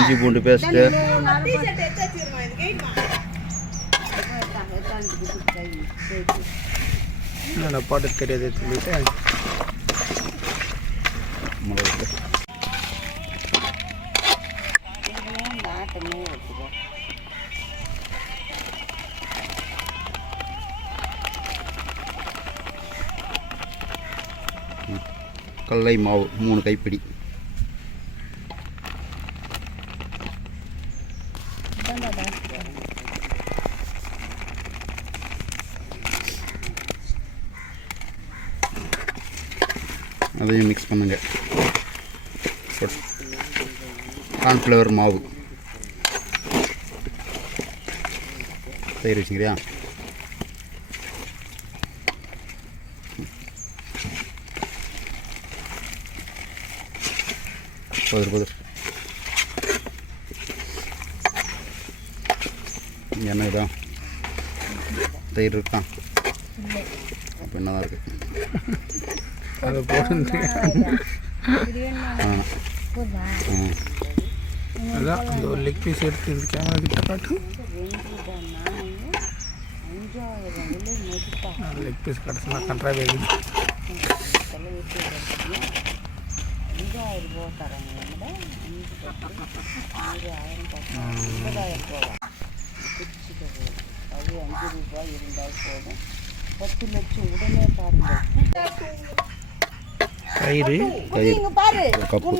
இஞ்சி பூண்டு பேஸ்ட்டு, நான் பாட்டு தெரியாது சொல்லிட்டு மிளகு, கடலை மாவு 3 கைப்பிடி, அதையும் மிக்ஸ் பண்ணுங்க. கார்ன்ஃப்ளவர் மாவு, தயிர் வச்சுக்கிறியா? போதும் எண்ணெய் தான், தயிர் இருக்கா? அப்போ என்ன தான் இருக்குது? அதை போட்டு அதான் அந்த ஒரு லெக் பீஸ் எடுத்து கேமரா கிட்ட காட்டு. லெக் பீஸ் கிடச்சுனா கண்ட்ராவே இருக்குது. தயிர் கப்பு.